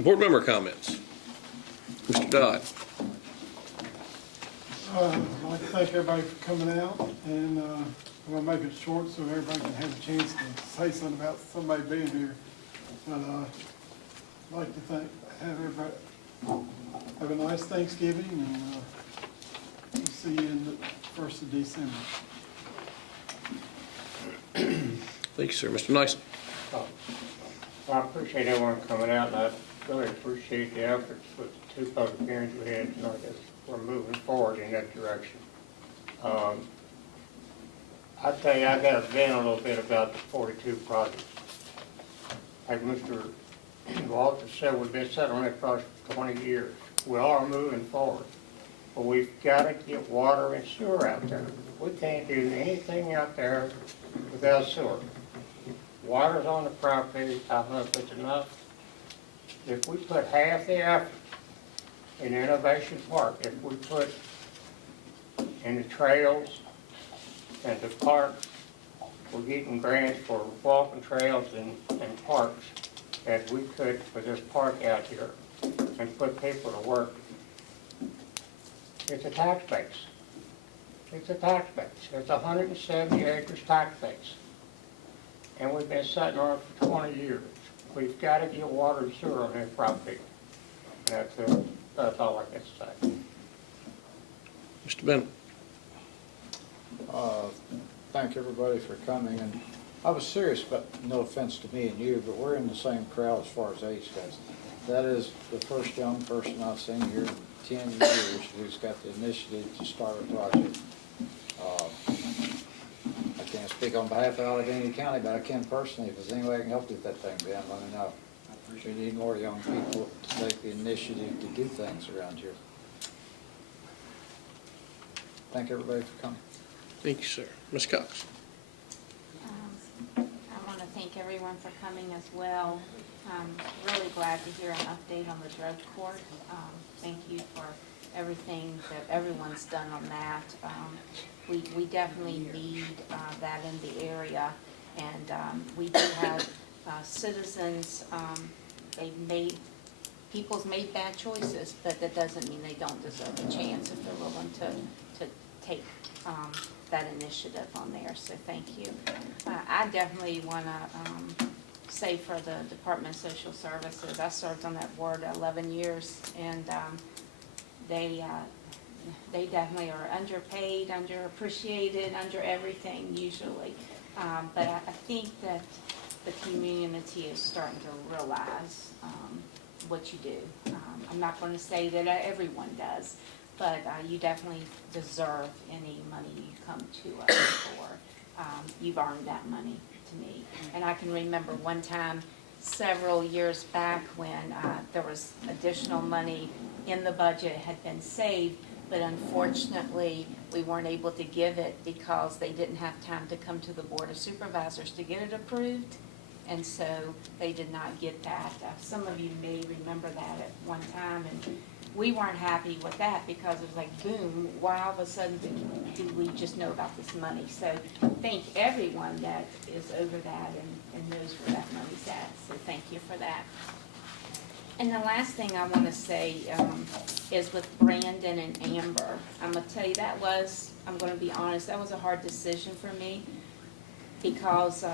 Board member comments. Mr. Dodd. I'd like to thank everybody for coming out, and I'm gonna make it short so everybody can have a chance to say something about somebody being here. But I'd like to have everybody have a nice Thanksgiving, and we'll see you in the 1st of December. Thank you, sir. Mr. Nicely. Well, I appreciate everyone coming out, and I really appreciate the efforts with the 2 public hearings we had tonight as we're moving forward in that direction. I tell you, I got to vent a little bit about the 42 projects. Like Mr. Walter said, we've been sitting on that project for 20 years. We are moving forward, but we've got to get water and sewer out there. We can't do anything out there without sewer. Water's on the property. I don't know if it's enough. If we put half the effort in Innovation Park, if we put in the trails and the parks, we're getting grants for walking trails and parks, as we could for this park out here and put people to work. It's a tax base. It's a tax base. It's 170 acres tax base. And we've been sitting on it for 20 years. We've got to get water and sewer on that property. And that's all I can say. Mr. Bennett. Thank everybody for coming, and I was serious, but no offense to me and you, but we're in the same crowd as far as age goes. That is the first young person I've seen here in 10 years who's got the initiative to start a project. I can't speak on behalf of Alleghany County, but I can personally. If there's any way I can help you with that thing, Ben, let me know. We need more young people to take the initiative to do things around here. Thank everybody for coming. Thank you, sir. Ms. Cox. I want to thank everyone for coming as well. I'm really glad to hear an update on the drug court. Thank you for everything that everyone's done on that. We definitely need that in the area, and we do have citizens. People's made bad choices, but that doesn't mean they don't deserve a chance if they're willing to take that initiative on there, so thank you. I definitely want to say for the Department of Social Services, I served on that board 11 years, and they definitely are underpaid, underappreciated, under everything usually. But I think that the community is starting to realize what you do. I'm not going to say that everyone does, but you definitely deserve any money you come to us for. You've earned that money to me. And I can remember one time several years back when there was additional money in the budget had been saved, but unfortunately we weren't able to give it because they didn't have time to come to the Board of Supervisors to get it approved. And so they did not get that. Some of you may remember that at one time, and we weren't happy with that because it was like, boom, why all of a sudden do we just know about this money? So thank everyone that is over that and knows where that money's at. So thank you for that. And the last thing I want to say is with Brandon and Amber. I'm going to tell you I'm going to be honest, that was a hard decision for me because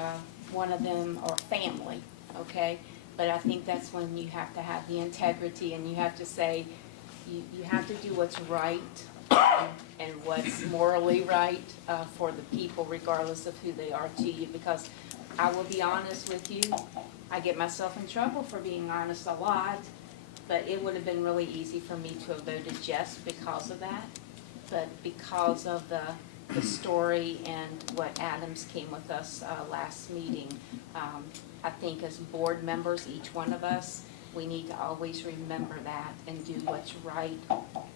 one of them are family, okay? But I think that's when you have to have the integrity and you have to say, you have to do what's right and what's morally right for the people, regardless of who they are to you. Because I will be honest with you, I get myself in trouble for being honest a lot, but it would have been really easy for me to have voted yes because of that. But because of the story and what Adams came with us last meeting, I think as board members, each one of us, we need to always remember that and do what's right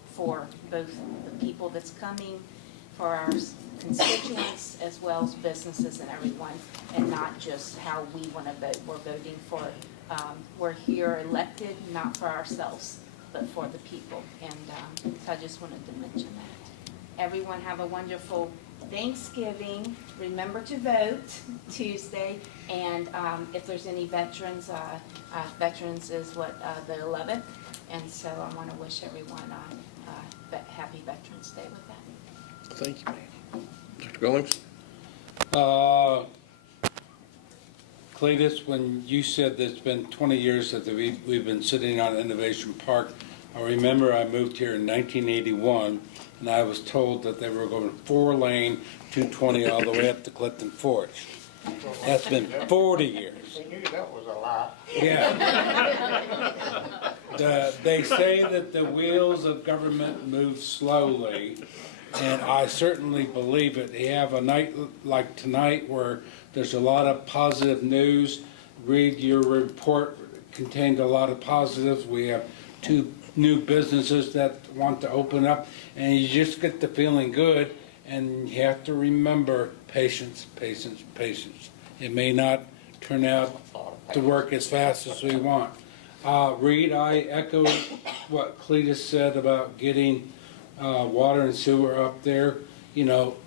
for both the people that's coming, for our constituents, as well as businesses and everyone, and not just how we want to vote. We're voting for, we're here elected, not for ourselves, but for the people. And so I just wanted to mention that. Everyone have a wonderful Thanksgiving, remember to vote Tuesday, and if there's any veterans, veterans is the 11th, and so I want to wish everyone happy Veterans Day with that. Thank you, ma'am. Dr. Billings? Cletus, when you said that it's been 20 years that we've been sitting on Innovation Park, I remember I moved here in 1981, and I was told that they were going 4-lane, 220 all the way up to Clifton Forge. That's been 40 years. We knew that was a lie. Yeah. They say that the wheels of government move slowly, and I certainly believe it. You have a night like tonight where there's a lot of positive news. Read your report, contained a lot of positives. We have 2 new businesses that want to open up, and you just get the feeling good, and you have to remember patience, patience, patience. It may not turn out to work as fast as we want. Reed, I echo what Cletus said about getting water and sewer up there. You know,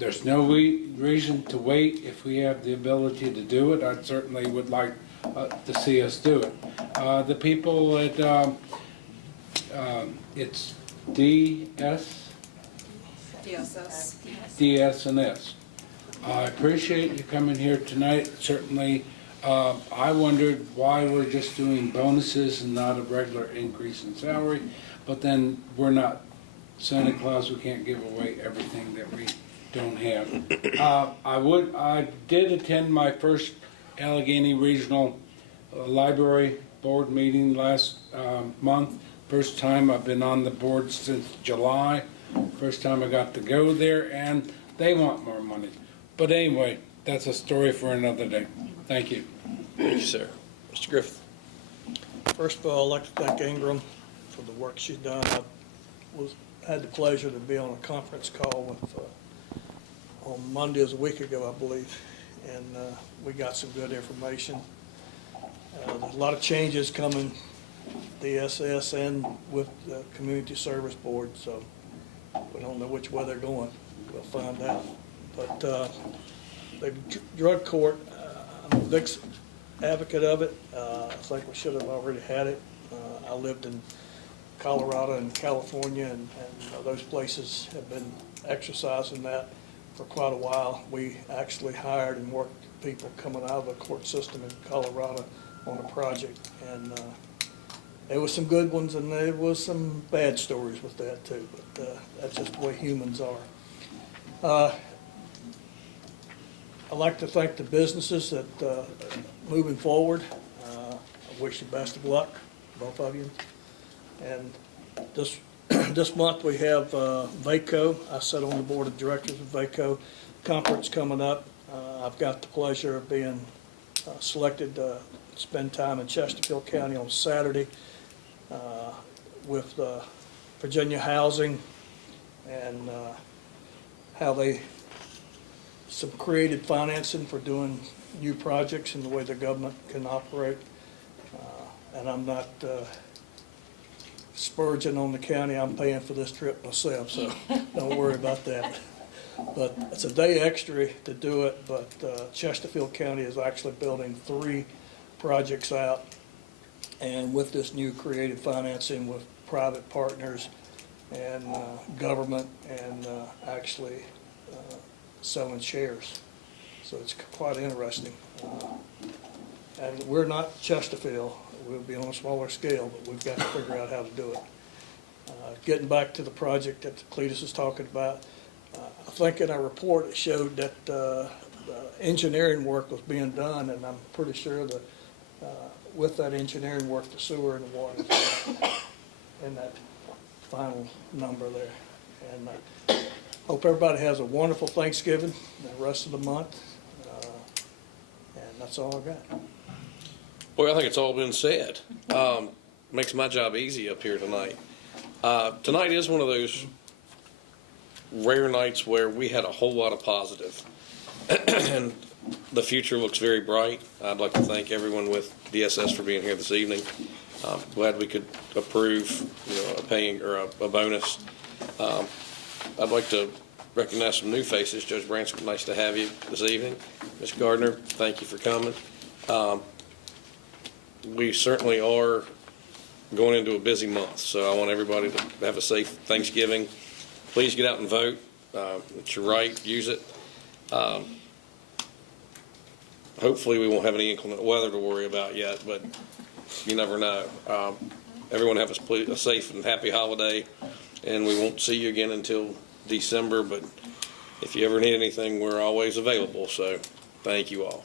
there's no reason to wait if we have the ability to do it. I certainly would like to see us do it. The people at, it's DS&S. I appreciate you coming here tonight. Certainly, I wondered why we're just doing bonuses and not a regular increase in salary, but then we're not Santa Claus. We can't give away everything that we don't have. I did attend my first Alleghany Regional Library Board meeting last month. First time I've been on the board since July. First time I got to go there, and they want more money. But anyway, that's a story for another day. Thank you. Thank you, sir. Mr. Griffith? First of all, I'd like to thank Ingram for the work she's done. I had the pleasure to be on a conference call with, on Monday, a week ago, I believe, and we got some good information. There's a lot of changes coming, DSS and with the Community Service Board, so we don't know which way they're going. We'll find out. But the drug court, I'm a big advocate of it. I think we should have already had it. I lived in Colorado and California, and those places have been exercising that for quite a while. We actually hired and worked people coming out of the court system in Colorado on a project, and there was some good ones and there was some bad stories with that too, but that's just the way humans are. I'd like to thank the businesses that moving forward. I wish you best of luck, both of you. And this month we have VACO. I sit on the board of directors of VACO conference coming up. I've got the pleasure of being selected to spend time in Chesterfield County on Saturday with Virginia Housing and how they some creative financing for doing new projects and the way the government can operate. And I'm not spurging on the county. I'm paying for this trip myself, so don't worry about that. But it's a day extra to do it, but Chesterfield County is actually building 3 projects out, and with this new creative financing with private partners and government, and actually selling shares. So it's quite interesting. And we're not Chesterfield. We'll be on a smaller scale, but we've got to figure out how to do it. Getting back to the project that Cletus is talking about, I think in our report it showed that the engineering work was being done, and I'm pretty sure that with that engineering work, the sewer and the water in that final number there. And hope everybody has a wonderful Thanksgiving the rest of the month. And that's all I got. Boy, I think it's all been said. Makes my job easy up here tonight. Tonight is one of those rare nights where we had a whole lot of positive. And the future looks very bright. I'd like to thank everyone with DSS for being here this evening. Glad we could approve, a paying or a bonus. I'd like to recognize some new faces. Judge Branson, nice to have you this evening. Ms. Gardner, thank you for coming. We certainly are going into a busy month, so I want everybody to have a safe Thanksgiving. Please get out and vote. It's your right. Use it. Hopefully we won't have any inclement weather to worry about yet, but you never know. Everyone have a safe and happy holiday, and we won't see you again until December, but if you ever need anything, we're always available, so thank you all.